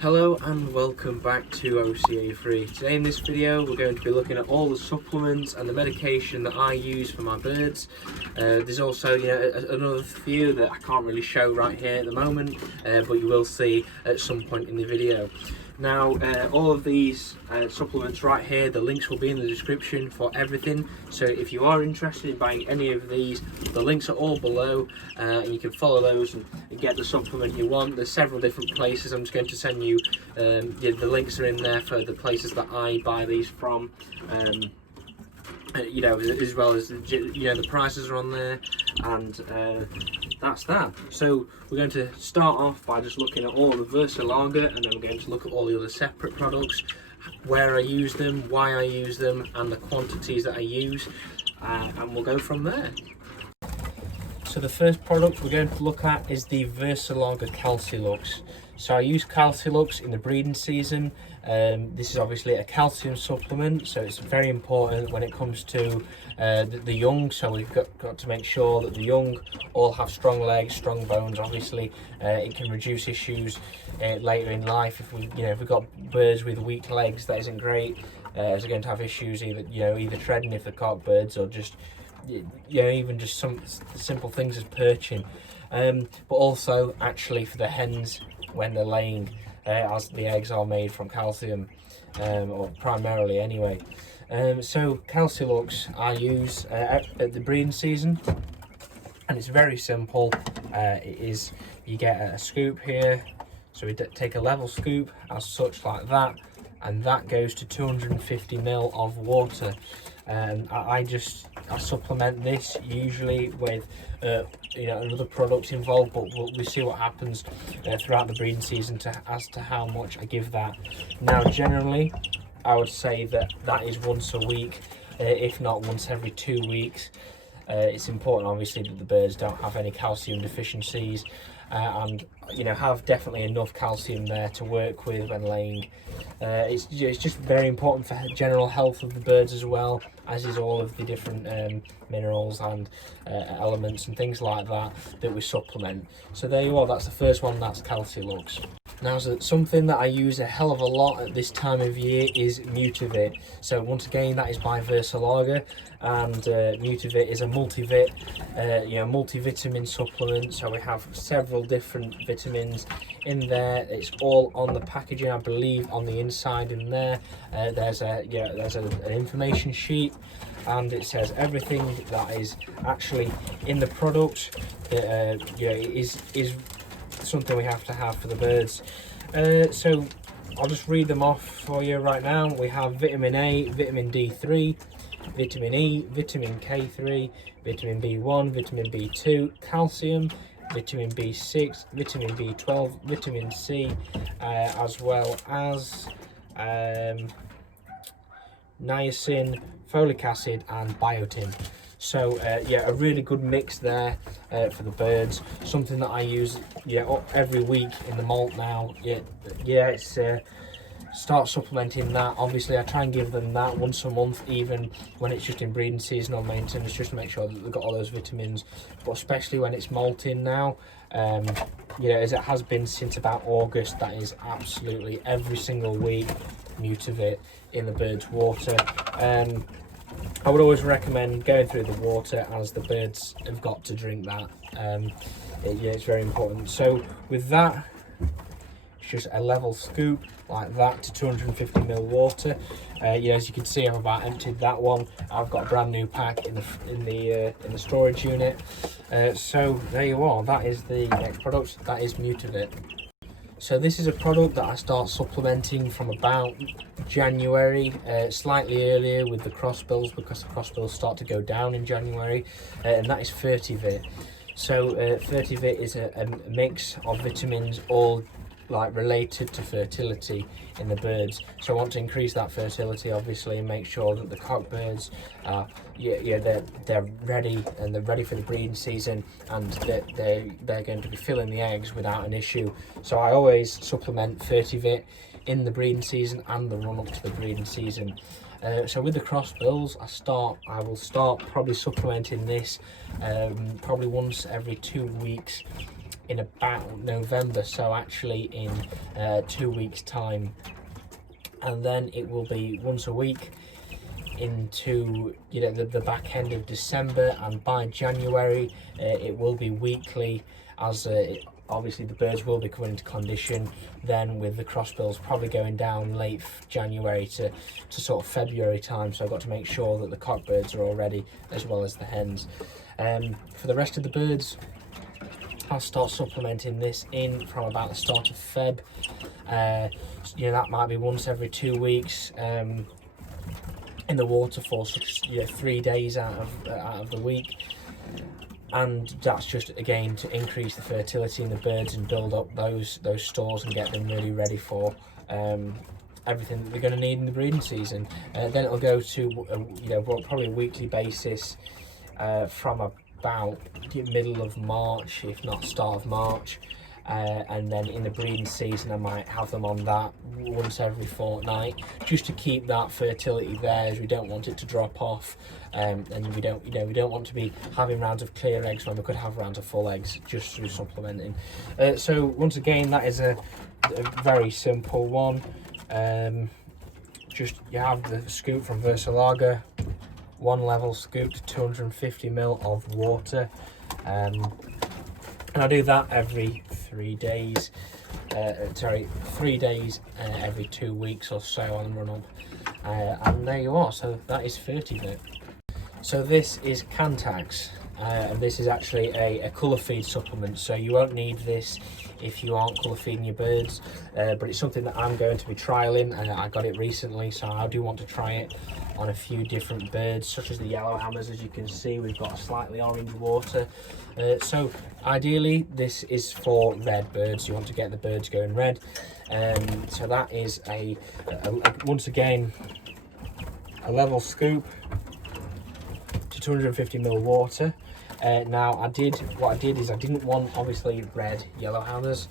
Hello and welcome back to OCA3. Today in this video we're going to be looking at all the supplements and the medication that I use for my birds. There's also another few that I can't really show right here at the moment, but you will see at some point in the video. Now all of these supplements right here, the links will be in the description for everything, so if you are interested in buying any of these, the links are all below and you can follow those and get the supplement you want. There's several different places. I'm just going to send you the links are in there for the places that I buy these from, as well as the prices are on there, and that's that. So we're going to start off by just looking at all the Versalaga, and then we're going to look at all the other separate products, where I use them, why I use them, and the quantities that I use, and we'll go from there. So the first product we're going to look at is the Versalaga Calci-Lux. So I use Calci-Lux in the breeding season. This is obviously a calcium supplement, so it's very important when it comes to the young. So we've got to make sure that the young all have strong legs, strong bones. Obviously, it can reduce issues later in life. If we've got birds with weak legs, that isn't great. As they're going to have issues either treading if they're cock birds, or just even just some simple things as perching, but also actually for the hens when they're laying, as the eggs are made from calcium, or primarily anyway. So Calci-Lux I use at the breeding season, and it's very simple. You get a scoop here, so we take a level scoop as such like that, and that goes to 250 ml of water. I supplement this usually with another product involved, but we see what happens throughout the breeding season as to how much I give that. Now generally I would say that is once a week, if not once every 2 weeks. It's important obviously that the birds don't have any calcium deficiencies, and have definitely enough calcium there to work with when laying. It's just very important for general health of the birds as well, as is all of the different minerals and elements and things like that we supplement. So there you are, that's the first one, that's Calci-Lux. Now, something that I use a hell of a lot at this time of year is Multivit. So once again, that is by Versalaga, and Multivit is a multivitamin supplement. So we have several different vitamins in there. It's all on the packaging, I believe, on the inside in there. There's an information sheet, and it says everything that is actually in the product is something we have to have for the birds. So I'll just read them off for you right now. We have vitamin A, vitamin D3, vitamin E, vitamin K3, vitamin B1, vitamin B2, calcium, vitamin B6, vitamin B12, vitamin C, as well as niacin, folic acid and biotin. So a really good mix there for the birds. Something that I use every week in the molt now. It's start supplementing that. Obviously I try and give them that once a month, even when it's just in breeding season or maintenance, just to make sure that they've got all those vitamins. But especially when it's molting now, as it has been since about August, that is absolutely every single week Multivit in the birds' water. I would always recommend going through the water, as the birds have got to drink that. It's very important. So with that, it's just a level scoop like that to 250 ml water. As you can see, I've about emptied that one. I've got a brand new pack in the storage unit. So there you are. That is the next product. That is Multivit. So this is a product that I start supplementing from about January, slightly earlier with the crossbills, because the crossbills start to go down in January, and that is Fertility. So Fertility is a mix of vitamins, all related to fertility in the birds. So I want to increase that fertility, obviously, and make sure that the cock birds are they're ready, and they're ready for the breeding season, and they're going to be filling the eggs without an issue. So I always supplement Fertivit in the breeding season and the run up to the breeding season. So with the crossbills, I will start probably supplementing this probably once every 2 weeks in about November, so actually in 2 weeks time, and then it will be once a week into the back end of December, and by January it will be weekly, as obviously the birds will be coming into condition then, with the crossbills probably going down late January to sort of February time. So I've got to make sure that the cock birds are all ready, as well as the hens. For the rest of the birds, I'll start supplementing this in from about the start of Feb. That might be once every 2 weeks in the water for 3 days out of the week, and that's just again to increase the fertility in the birds and build up those stores and get them really ready for everything that they're going to need in the breeding season. Then it'll go to probably a weekly basis from about the middle of March, if not start of March, and then in the breeding season I might have them on that once every fortnight, just to keep that fertility there, as we don't want it to drop off, and we don't want to be having rounds of clear eggs when we could have rounds of full eggs just through supplementing. So once again, that is a very simple one. Just you have the scoop from Versalaga, 1 level scoop to 250 ml of water, and I do that every 3 days. 3 days every 2 weeks or so on run up, and there you are. So that is Fertility. So this is Cantax, and this is actually a colour feed supplement, so you won't need this if you aren't colour feeding your birds, but it's something that I'm going to be trialling, and I got it recently, so I do want to try it on a few different birds, such as the yellow hammers. As you can see, we've got a slightly orange water, so ideally this is for red birds. You want to get the birds going red, so that is once again a level scoop to 250 ml water. Now what I did is I didn't want obviously red yellow hammers,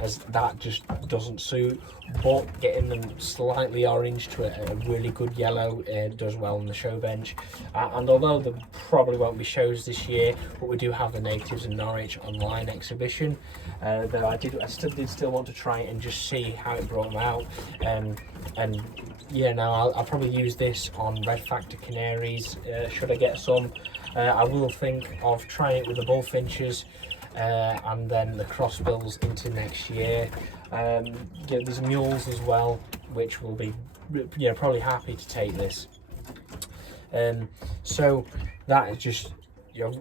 as that just doesn't suit, but getting them slightly orange to a really good yellow does well on the show bench. And although there probably won't be shows this year, but we do have the Natives in Norwich online exhibition, though I still want to try it and just see how it brought them out. And yeah, now I'll probably use this on red factor canaries should I get some. I will think of trying it with the bullfinches, and then the crossbills into next year. There's mules as well, which will be probably happy to take this. So that is just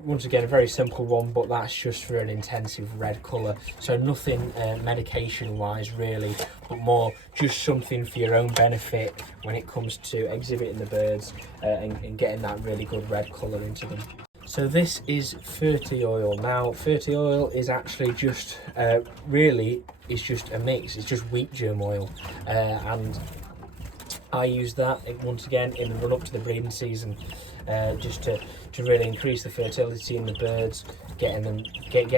once again a very simple one, but that's just for an intensive red colour, so nothing medication wise really, but more just something for your own benefit when it comes to exhibiting the birds and getting that really good red colour into them. So this is Fertility oil. Now Fertility oil is actually just it's just a mix. It's just wheat germ oil, and I use that once again in the run up to the breeding season, just to really increase the fertility in the birds, getting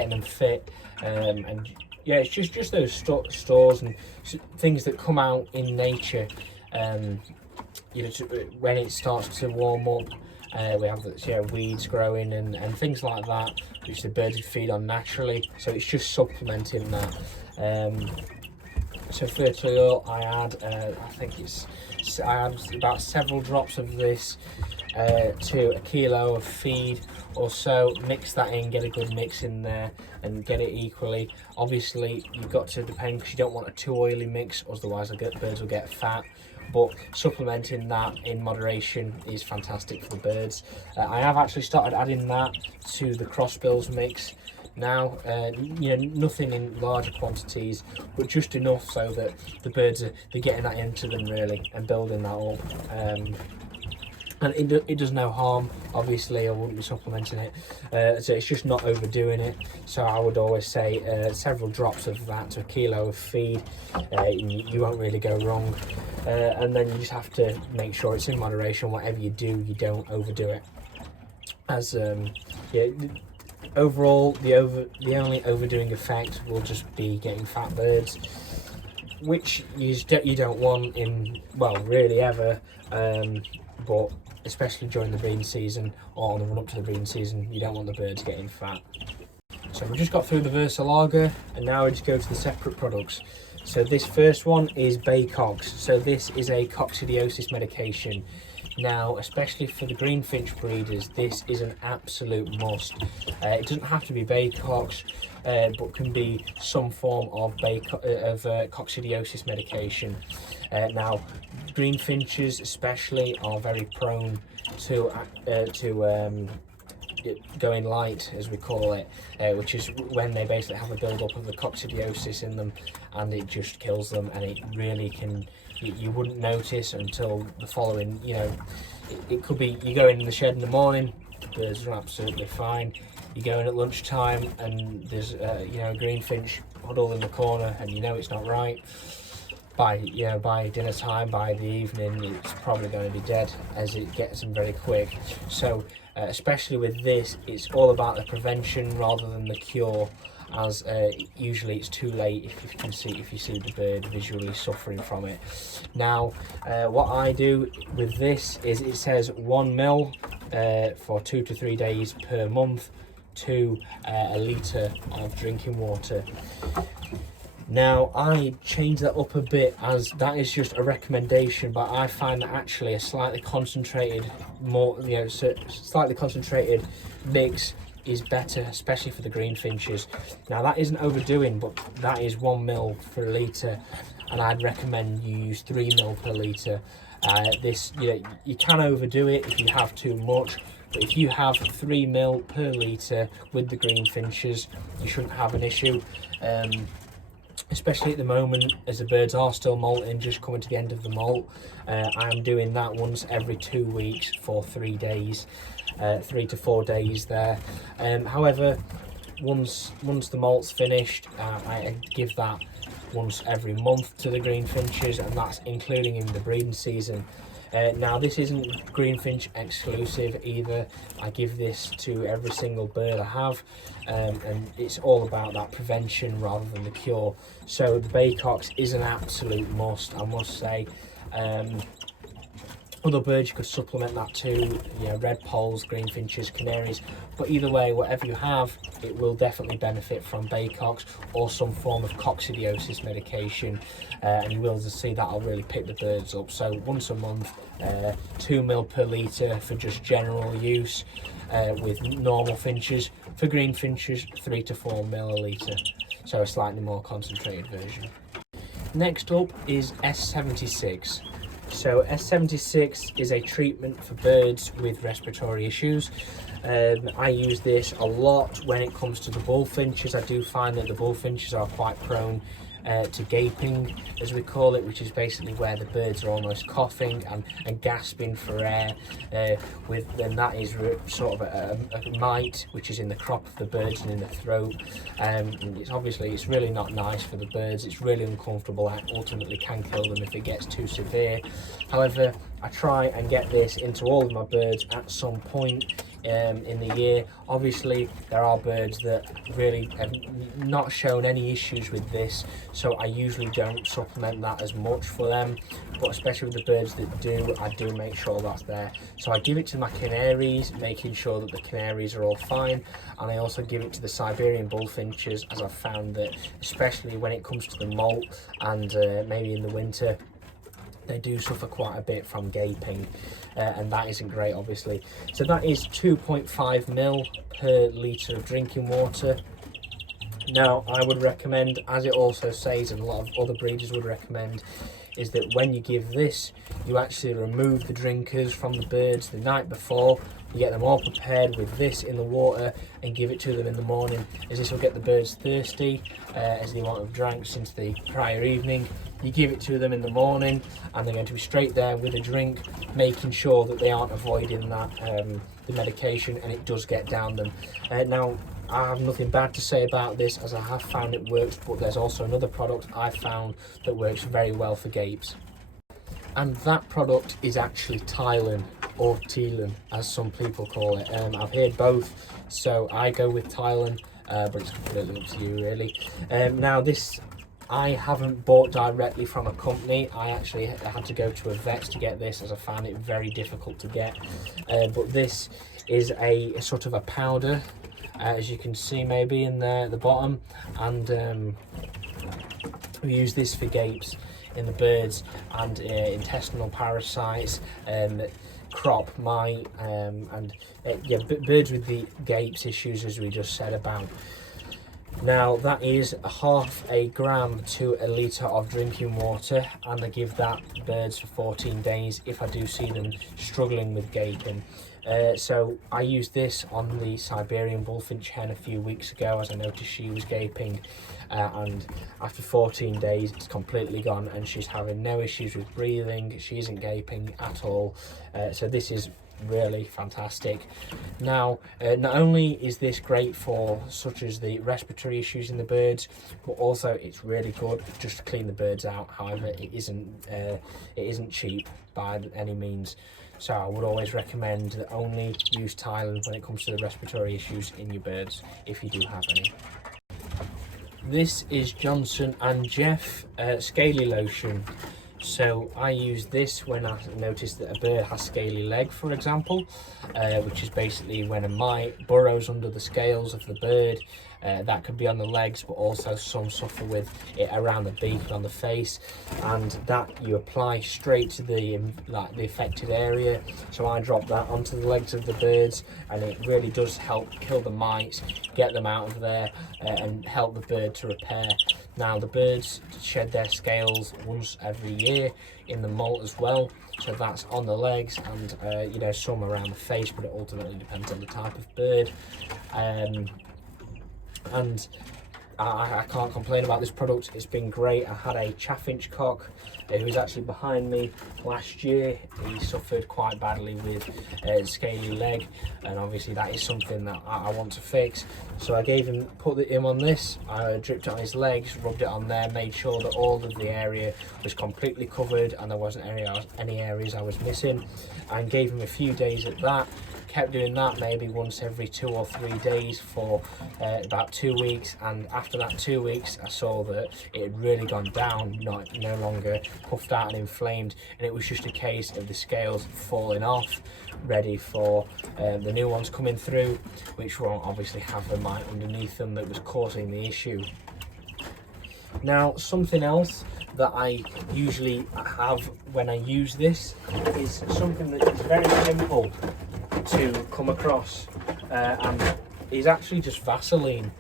them fit, and yeah, it's just those stores and things that come out in nature. When it starts to warm up, we have weeds growing and things like that, which the birds feed on naturally. So it's just supplementing that. So Fertility oil, I add I add about several drops of this to a kilo of feed or so. Mix that in, get a good mix in there and get it equally. Obviously you've got to depend, because you don't want a too oily mix, otherwise the birds will get fat, but supplementing that in moderation is fantastic for the birds. I have actually started adding that to the crossbills mix now, nothing in larger quantities, but just enough so that the birds they're getting that into them really and building that up. And it does no harm. Obviously I wouldn't be supplementing it, so it's just not overdoing it. So I would always say several drops of that to a kilo of feed, you won't really go wrong. And then you just have to make sure it's in moderation. Whatever you do, you don't overdo it, as overall the only overdoing effect will just be getting fat birds, which you don't want in, well, really ever, but especially during the breeding season or on the run up to the breeding season, you don't want the birds getting fat. So we just got through the Versalager, and now we just go to the separate products. So this first one is Baycox. So this is a coccidiosis medication. Now, especially for the greenfinch breeders, this is an absolute must. It doesn't have to be Baycox, but can be some form of coccidiosis medication. Now, greenfinches especially are very prone to going light, as we call it, which is when they basically have a build-up of the coccidiosis in them, and it just kills them, and it really can, you wouldn't notice until the following, you know, it could be you go in the shed in the morning, the birds are absolutely fine. You go in at lunchtime and there's you know, a greenfinch huddled in the corner, and you know it's not right. By dinner time, by the evening, it's probably going to be dead, as it gets them very quick. So especially with this, it's all about the prevention rather than the cure, as usually it's too late if you see the bird visually suffering from it. Now, what I do with this is, it says 1 ml for 2 to 3 days per month to a litre of drinking water. Now, I change that up a bit, as that is just a recommendation, but I find that actually a slightly concentrated, slightly concentrated mix is better, especially for the greenfinches. Now, that isn't overdoing, but that is 1 ml per litre, and I'd recommend you use 3 ml per litre. This, you can overdo it if you have too much, but if you have 3 ml per litre with the greenfinches, you shouldn't have an issue. Especially at the moment, as the birds are still molting, just coming to the end of the molt. I'm doing that once every 2 weeks for 3 days, 3 to 4 days there. However, once the molt's finished, I give that once every month to the greenfinches, and that's including in the breeding season. Now, this isn't greenfinch exclusive either. I give this to every single bird I have, and it's all about that prevention rather than the cure. So the Baycox is an absolute must, I must say. Other birds you could supplement that too, red polls, greenfinches, canaries, but either way, whatever you have, it will definitely benefit from Baycox or some form of coccidiosis medication, and you will just see that'll really pick the birds up. So once a month, 2 ml per litre for just general use, with normal finches. For greenfinches, 3 to 4 ml a litre, so a slightly more concentrated version. Next up is S76. So S76 is a treatment for birds with respiratory issues. I use this a lot when it comes to the bullfinches. I do find that the bullfinches are quite prone to gaping, as we call it, which is basically where the birds are almost coughing and gasping for air, and that is sort of a mite, which is in the crop of the birds and in the throat. It's really not nice for the birds. It's really uncomfortable and ultimately can kill them if it gets too severe. However, I try and get this into all of my birds at some point in the year. Obviously, there are birds that really have not shown any issues with this, so I usually don't supplement that as much for them, but especially with the birds that do, I do make sure that's there. So I give it to my canaries, making sure that the canaries are all fine, and I also give it to the Siberian bullfinches, as I've found that, especially when it comes to the molt and maybe in the winter, they do suffer quite a bit from gaping, and that isn't great, obviously. So that is 2.5 ml per litre of drinking water. Now, I would recommend, as it also says, and a lot of other breeders would recommend, is that when you give this, you actually remove the drinkers from the birds the night before. You get them all prepared with this in the water and give it to them in the morning, as this will get the birds thirsty, as they won't have drank since the prior evening. You give it to them in the morning and they're going to be straight there with a drink, making sure that they aren't avoiding that the medication, and it does get down them. Now, I have nothing bad to say about this, as I have found it works, but there's also another product I found that works very well for gapes. And that product is actually Tylosin, or Tylosin, as some people call it. I've heard both, so I go with Tylosin, but it's completely up to you, really. Now, this I haven't bought directly from a company. I actually had to go to a vet to get this, as I found it very difficult to get. But this is a sort of a powder, as you can see maybe in there at the bottom, and we use this for gapes in the birds and intestinal parasites, crop, mite, and yeah, birds with the gapes issues, as we just said about. Now that is half a gram to a litre of drinking water, and I give that birds for 14 days if I do see them struggling with gaping. So I used this on the Siberian bullfinch hen a few weeks ago, as I noticed she was gaping, and after 14 days it's completely gone and she's having no issues with breathing, she isn't gaping at all. So this is really fantastic. Now not only is this great for such as the respiratory issues in the birds, but also it's really good just to clean the birds out. However, it isn't cheap by any means, so I would always recommend that only use Tylosin when it comes to the respiratory issues in your birds, if you do have any. This is Johnson and Jeff scaly lotion. So I use this when I notice that a bird has scaly leg, for example, which is basically when a mite burrows under the scales of the bird. That could be on the legs, but also some suffer with it around the beak and on the face, and that you apply straight to the affected area. So I drop that onto the legs of the birds, and it really does help kill the mites, get them out of there, and help the bird to repair. Now the birds shed their scales once every year in the molt as well, so that's on the legs and you know, some around the face, but it ultimately depends on the type of bird. And I can't complain about this product. It's been great. I had a chaffinch cock who was actually behind me last year. He suffered quite badly with scaly leg, and obviously that is something that I want to fix. So I put him on this, I dripped it on his legs, rubbed it on there, made sure that all of the area was completely covered and there wasn't any areas I was missing, and gave him a few days at that. Kept doing that maybe once every 2 or 3 days for about 2 weeks, and after that 2 weeks I saw that it had really gone down, no longer puffed out and inflamed, and it was just a case of the scales falling off, ready for the new ones coming through, which won't obviously have the mite underneath them that was causing the issue. Now something else that I usually have when I use this is something that is very simple to come across, and is actually just Vaseline.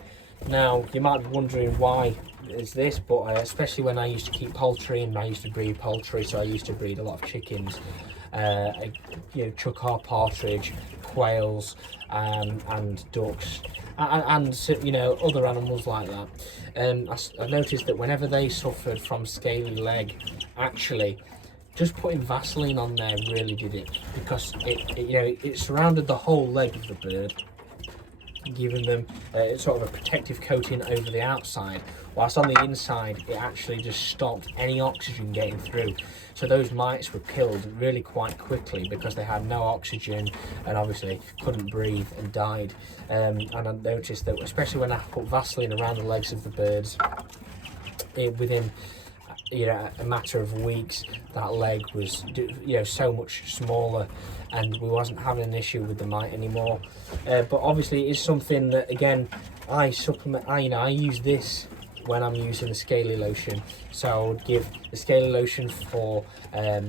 Now you might be wondering why is this, but especially when I used to keep poultry and I used to breed poultry, so I used to breed a lot of chickens, you know, chuck-our partridge, quails, and ducks, and you know, other animals like that. I noticed that whenever they suffered from scaly leg, actually just putting Vaseline on there really did it, because it surrounded the whole leg of the bird, giving them sort of a protective coating over the outside, whilst on the inside it actually just stopped any oxygen getting through. So those mites were killed really quite quickly because they had no oxygen and obviously couldn't breathe and died. And I noticed that especially when I put Vaseline around the legs of the birds, within a matter of weeks, that leg was so much smaller, and we wasn't having an issue with the mite anymore. But obviously it is something that, again, I supplement. I use this when I'm using the scaly lotion, so I would give the scaly lotion for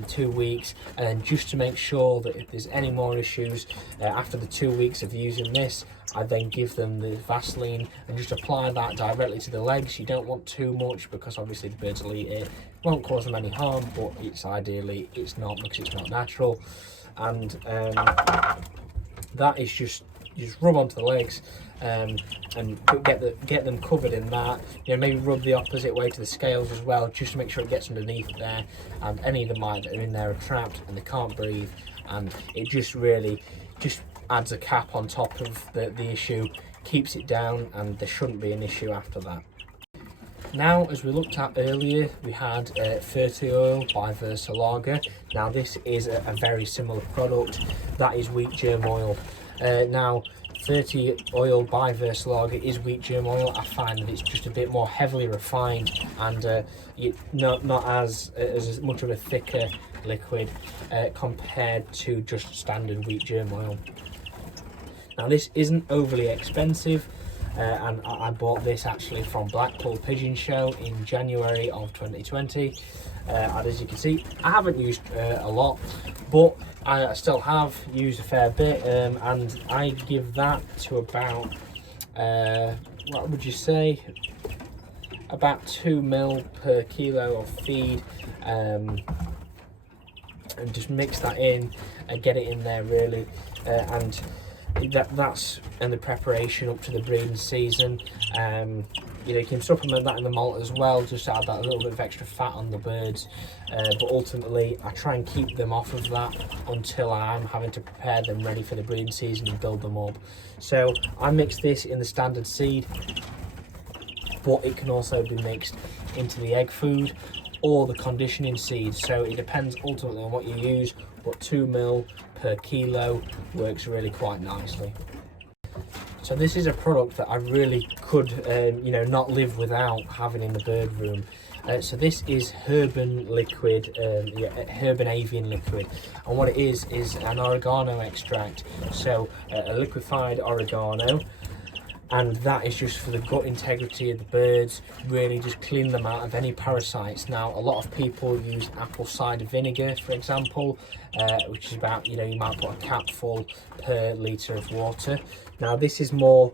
2 weeks, and then just to make sure that if there's any more issues after the 2 weeks of using this, I then give them the Vaseline and just apply that directly to the legs. You don't want too much because obviously the birds will eat it, won't cause them any harm, but it's ideally it's not, because it's not natural. And that is just rub onto the legs, and get them covered in that. Maybe rub the opposite way to the scales as well, just to make sure it gets underneath there, and any of the mites that are in there are trapped and they can't breathe, and it just really adds a cap on top of the issue, keeps it down, and there shouldn't be an issue after that. Now, as we looked at earlier, we had Fertility oil by Versalager. Now this is a very similar product, that is wheat germ oil. Now Fertility oil by Versalager is wheat germ oil. I find that it's just a bit more heavily refined, and not as much of a thicker liquid compared to just standard wheat germ oil. Now this isn't overly expensive, and I bought this actually from Blackpool Pigeon Show in January of 2020. And as you can see, I haven't used a lot, but I still have used a fair bit, and I give that to about, what would you say, about 2 ml per kilo of feed, and just mix that in and get it in there really, and that's in the preparation up to the breeding season. You know, you can supplement that in the molt as well, just to add that little bit of extra fat on the birds, but ultimately I try and keep them off of that until I'm having to prepare them ready for the breeding season and build them up. So I mix this in the standard seed, but it can also be mixed into the egg food or the conditioning seed, so it depends ultimately on what you use, but 2 ml per kilo works really quite nicely. So this is a product that I really could, you know, not live without having in the bird room. So this is Herban liquid, Herban Avian liquid, and what it is an oregano extract, so a liquefied oregano, and that is just for the gut integrity of the birds, really just clean them out of any parasites. Now a lot of people use apple cider vinegar, for example, which is about, you know, you might put a capful per litre of water. Now this is more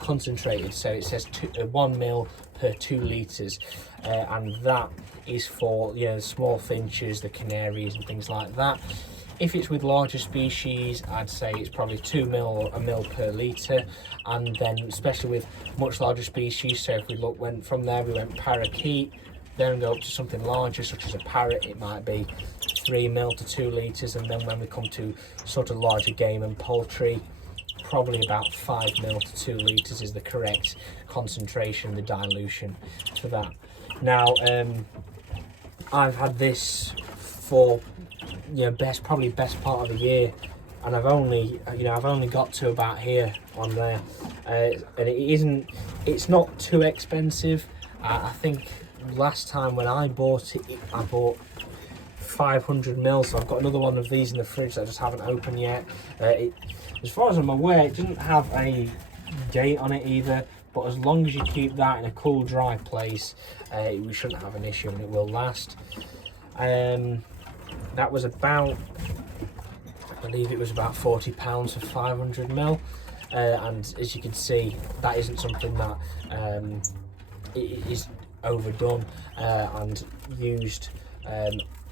concentrated, so it says 1 ml per 2 litres, and that is for, you know, the small finches, the canaries and things like that. If it's with larger species, I'd say it's probably 2 ml or a ml per litre, and then especially with much larger species, so if we went from there, we went parakeet, then go up to something larger such as a parrot, it might be 3 ml to 2 litres, and then when we come to sort of larger game and poultry, probably about 5 ml to 2 litres is the correct concentration, the dilution for that. Now I've had this for, you know, probably best part of the year, and I've only got to about here on there, and it's not too expensive. I think last time when I bought it, I bought 500 ml, so I've got another one of these in the fridge that I just haven't opened yet. As far as I'm aware, it doesn't have a date on it either, but as long as you keep that in a cool, dry place, we shouldn't have an issue and it will last. That was about, I believe it was about £40 for 500 ml, and as you can see, that isn't something that is overdone and used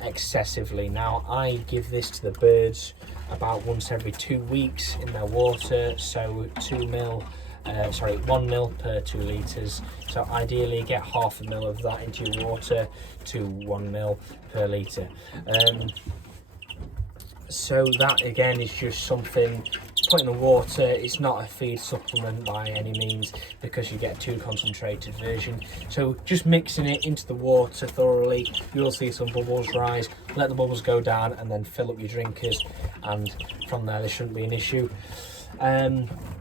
excessively. Now I give this to the birds about once every 2 weeks in their water, so 1 ml per 2 litres, so ideally get half a ml of that into your water to 1 ml per litre. So that again is just something put in the water. It's not a feed supplement by any means, because you get a too concentrated version. So just mixing it into the water thoroughly, you'll see some bubbles rise, let the bubbles go down and then fill up your drinkers, and from there shouldn't be an issue.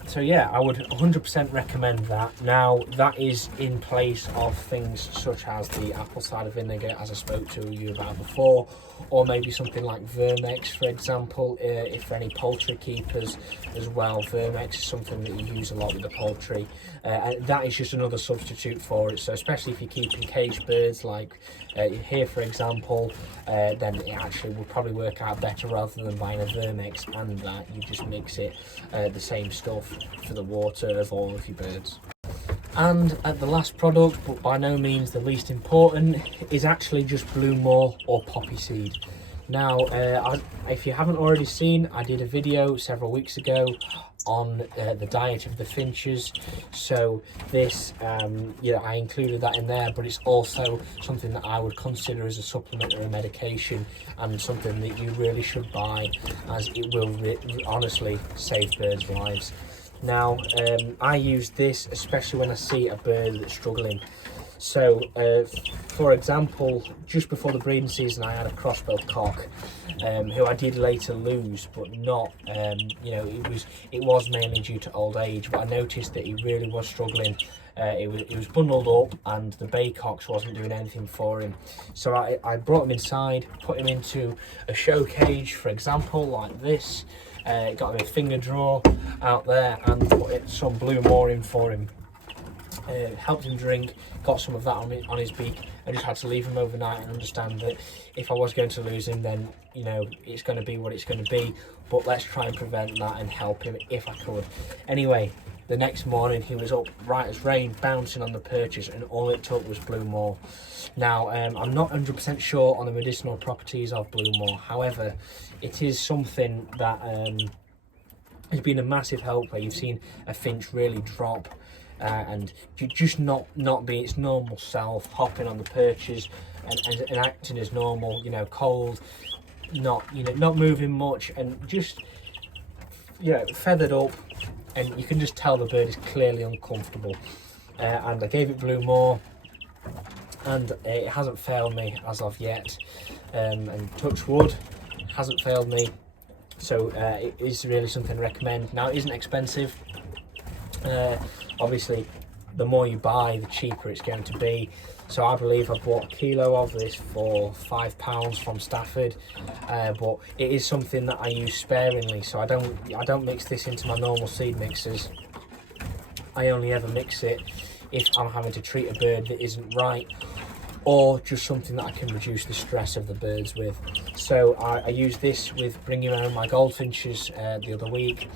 So yeah, I would 100% recommend that. Now that is in place of things such as the apple cider vinegar, as I spoke to you about before, or maybe something like Vermex, for example, if for any poultry keepers as well. Vermex is something that you use a lot with the poultry, and that is just another substitute for it. So especially if you're keeping caged birds like here, for example, then it actually will probably work out better rather than buying a Vermex and that. You just mix it, the same stuff for the water of all of your birds. And the last product, but by no means the least important, is actually just blue moor or poppy seed. Now, if you haven't already seen, I did a video several weeks ago on the diet of the finches. So this, yeah, I included that in there, but it's also something that I would consider as a supplement or a medication, and something that you really should buy, as it will honestly save birds' lives. Now, I use this especially when I see a bird that's struggling. So, for example, just before the breeding season, I had a crossbilled cock, who I did later lose, but not, you know, it was mainly due to old age. But I noticed that he really was struggling. He was bundled up, and the baycox wasn't doing anything for him. So I brought him inside, put him into a show cage, for example, like this. got him a finger drawer out there and put some Blue More in for him. Helped him drink, got some of that on his beak. I just had to leave him overnight and understand that if I was going to lose him, then you know it's going to be what it's going to be. But let's try and prevent that and help him if I could. Anyway, the next morning he was up right as rain, bouncing on the perches, and all it took was Blue More. Now I'm not 100% sure on the medicinal properties of Blue More. However, it is something that has been a massive help where you've seen a finch really drop. And just not be its normal self, hopping on the perches and acting as normal, you know, cold, not moving much, and just feathered up, and you can just tell the bird is clearly uncomfortable. And I gave it Blue More, and it hasn't failed me as of yet, and touch wood, hasn't failed me. So it is really something to recommend. Now, it isn't expensive. Obviously, the more you buy, the cheaper it's going to be. So I believe I bought a kilo of this for £5 from Stafford, but it is something that I use sparingly. So I don't mix this into my normal seed mixers. I only ever mix it if I'm having to treat a bird that isn't right, or just something that I can reduce the stress of the birds with. So I used this with bringing around my goldfinches the other week.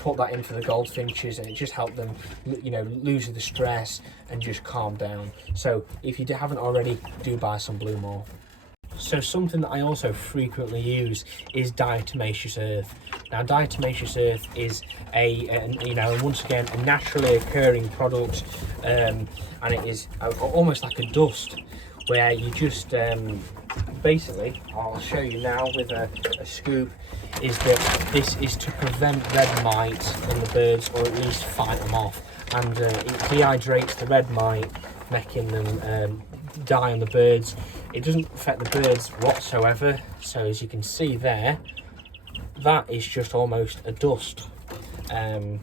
Put that in for the goldfinches, and it just helped them, you know, lose the stress and just calm down. So if you haven't already, do buy some Blue More. So something that I also frequently use is diatomaceous earth. Now, diatomaceous earth is once again, a naturally occurring product, and it is almost like a dust, where you just basically, I'll show you now with a scoop, is that this is to prevent red mite in the birds, or at least fight them off, and it dehydrates the red mite, making them die on the birds. It doesn't affect the birds whatsoever. So as you can see there, that is just almost a dust. And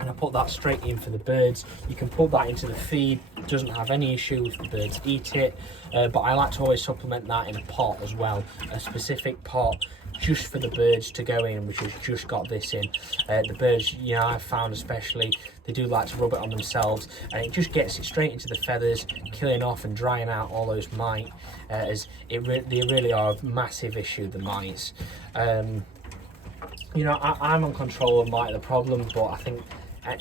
I put that straight in for the birds. You can put that into the feed, doesn't have any issue if the birds eat it, but I like to always supplement that in a pot as well, a specific pot just for the birds to go in, which has just got this in. The birds, you know, I've found especially, they do like to rub it on themselves, and it just gets it straight into the feathers, killing off and drying out all those mite, as they really are a massive issue, the mites. You know, I'm on control of mite, the problem, but I think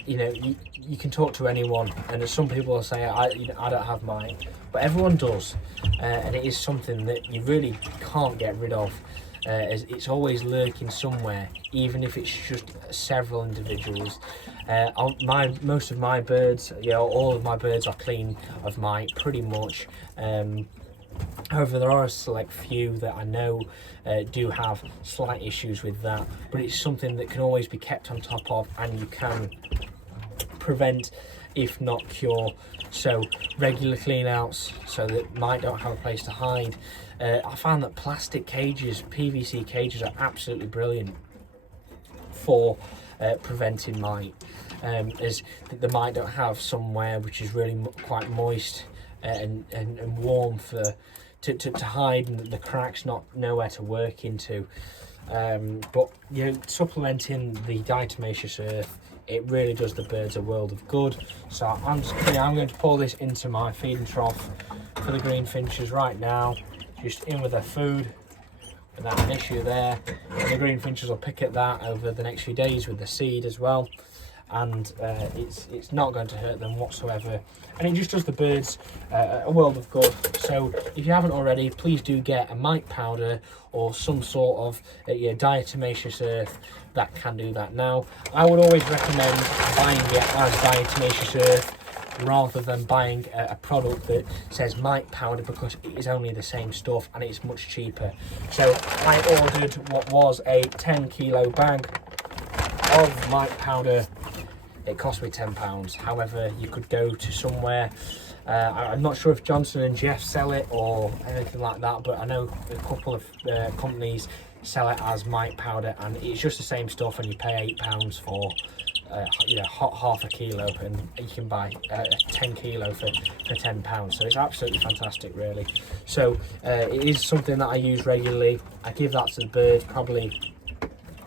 you know, you can talk to anyone, and as some people will say, I don't have mite, but everyone does, and it is something that you really can't get rid of, as it's always lurking somewhere, even if it's just several individuals. Most of my birds, you know, all of my birds are clean of mite pretty much. However, there are a select few that I know do have slight issues with that, but it's something that can always be kept on top of, and you can prevent, if not cure. So regular clean outs, so that mite don't have a place to hide. I found that plastic cages, PVC cages, are absolutely brilliant for preventing mite, as the mite don't have somewhere which is really quite moist and warm to hide, and the cracks nowhere to work into. But you know, supplementing the diatomaceous earth, it really does the birds a world of good. So I'm going to pour this into my feeding trough for the greenfinches right now, just in with their food without an issue there. And the greenfinches will pick at that over the next few days with the seed as well, and it's not going to hurt them whatsoever, and it just does the birds a world of good. So if you haven't already, please do get a mite powder or some sort of diatomaceous earth that can do that. Now, I would always recommend buying it as diatomaceous earth rather than buying a product that says mite powder, because it is only the same stuff and it's much cheaper. So I ordered what was a 10 kilo bag of mite powder. It cost me £10. However, you could go to somewhere, I'm not sure if Johnson and Jeff sell it or anything like that, but I know a couple of companies sell it as mite powder, and it's just the same stuff, and you pay £8 for half a kilo, and you can buy 10 kilo for £10. So it's absolutely fantastic, really. So it is something that I use regularly. I give that to the birds probably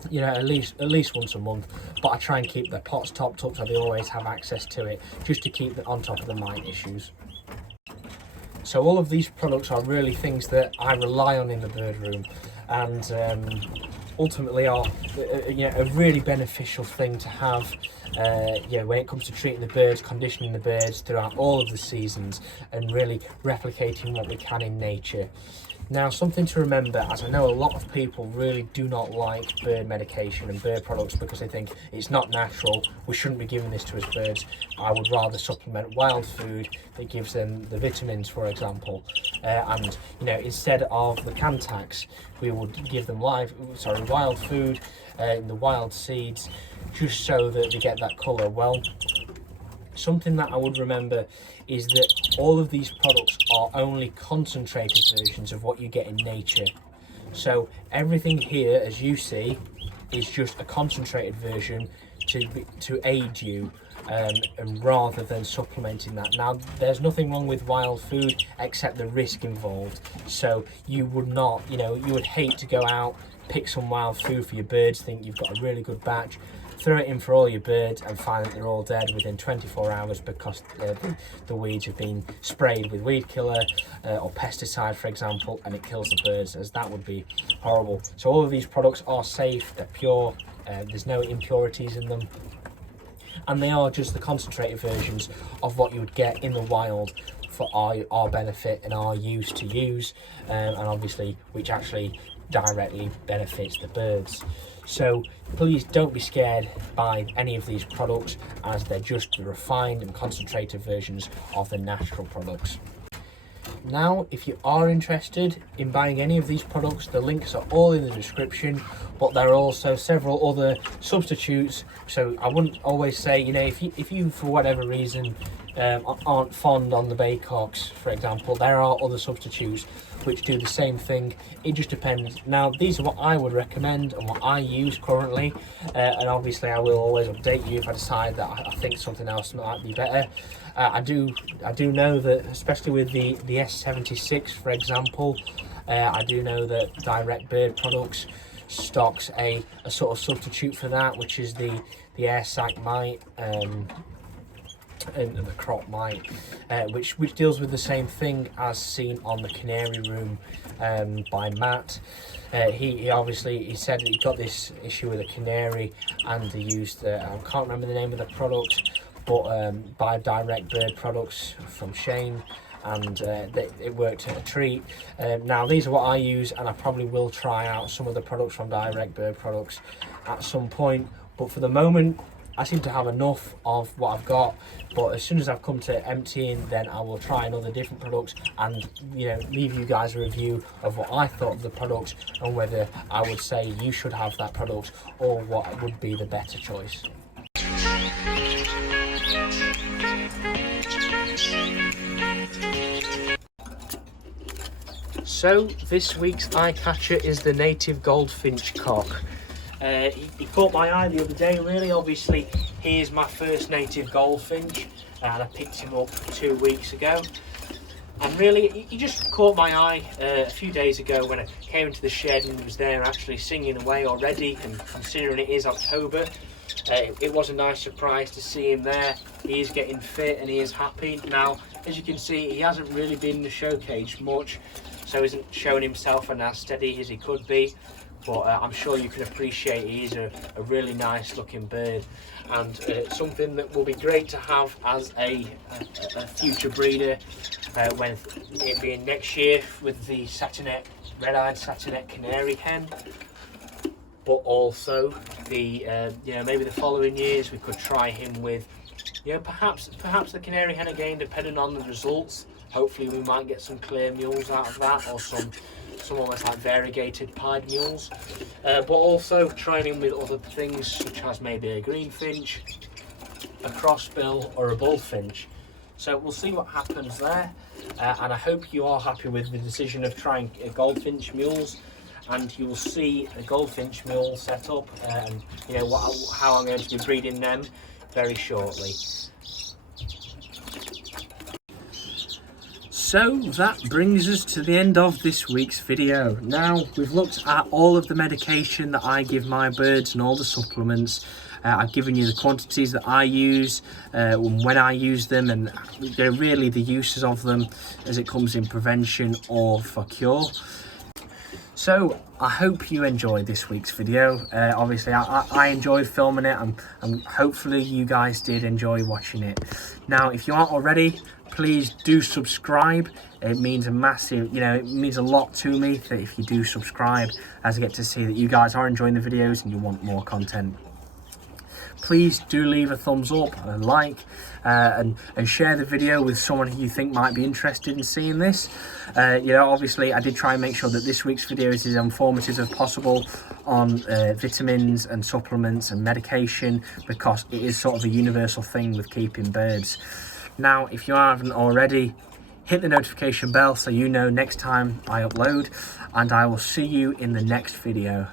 at least once a month, but I try and keep the pots topped up so they always have access to it, just to keep on top of the mite issues. So all of these products are really things that I rely on in the bird room, and ultimately are a really beneficial thing to have when it comes to treating the birds, conditioning the birds throughout all of the seasons, and really replicating what we can in nature. Now, something to remember, as I know a lot of people really do not like bird medication and bird products because they think it's not natural, we shouldn't be giving this to his birds. I would rather supplement wild food that gives them the vitamins, for example, and instead of the Cantax, we would give them wild food in the wild seeds, just so that they get that colour. Well, something that I would remember is that all of these products are only concentrated versions of what you get in nature. So everything here, as you see, is just a concentrated version to aid you, and rather than supplementing that. Now, there's nothing wrong with wild food except the risk involved. So you would not, you would hate to go out, pick some wild food for your birds, think you've got a really good batch, throw it in for all your birds and find that they're all dead within 24 hours because the weeds have been sprayed with weed killer or pesticide, for example, and it kills the birds, as that would be horrible. So all of these products are safe, they're pure, there's no impurities in them, and they are just the concentrated versions of what you would get in the wild for our benefit and our use to use, and obviously which actually directly benefits the birds. So please don't be scared by any of these products, as they're just the refined and concentrated versions of the natural products. Now, if you are interested in buying any of these products, the links are all in the description, but there are also several other substitutes. So I wouldn't always say, if you for whatever reason aren't fond on the baycocks, for example, there are other substitutes which do the same thing. It just depends. Now, these are what I would recommend and what I use currently, and obviously I will always update you if I decide that I think something else might be better. I do know that, especially with the S76, for example, I do know that Direct Bird Products stocks a sort of substitute for that, which is the air sac mite and the crop mite, which deals with the same thing as seen on the canary room by Matt. He said that he got this issue with a canary, and he used I can't remember the name of the product, but by Direct Bird Products from Shane, and it worked a treat. Now, these are what I use, and I probably will try out some of the products from Direct Bird Products at some point, but for the moment I seem to have enough of what I've got. But as soon as I've come to emptying, then I will try another different products and leave you guys a review of what I thought of the products and whether I would say you should have that product or what would be the better choice. So this week's eye catcher is the native goldfinch cock. He caught my eye the other day, really. Obviously, he is my first native goldfinch, and I picked him up 2 weeks ago. And really, he just caught my eye a few days ago when I came into the shed, and he was there actually singing away already, and considering it is October, it was a nice surprise to see him there. He is getting fit and he is happy. Now, as you can see, he hasn't really been in the show cage much, so isn't showing himself and as steady as he could be. But I'm sure you can appreciate he's a really nice looking bird, and something that will be great to have as a future breeder when it being next year with the red-eyed satinet canary hen. But also the maybe the following years we could try him with perhaps the canary hen again, depending on the results. Hopefully we might get some clear mules out of that, or some almost like variegated pied mules, but also trying him with other things such as maybe a greenfinch, a crossbill or a bullfinch. So we'll see what happens there, and I hope you are happy with the decision of trying goldfinch mules, and you will see a goldfinch mule set up and how I'm going to be breeding them very shortly. So that brings us to the end of this week's video. Now we've looked at all of the medication that I give my birds and all the supplements. I've given you the quantities that I use, when I use them, and really the uses of them as it comes in prevention or for cure. So I hope you enjoyed this week's video. Obviously I enjoyed filming it, and hopefully you guys did enjoy watching it. Now if you aren't already, please do subscribe. It means a massive, it means a lot to me that if you do subscribe, as I get to see that you guys are enjoying the videos and you want more content. Please do leave a thumbs up and a like, and share the video with someone who you think might be interested in seeing this. Obviously I did try and make sure that this week's video is as informative as possible on vitamins and supplements and medication, because it is sort of a universal thing with keeping birds. Now if you haven't already, hit the notification bell so you know next time I upload, and I will see you in the next video.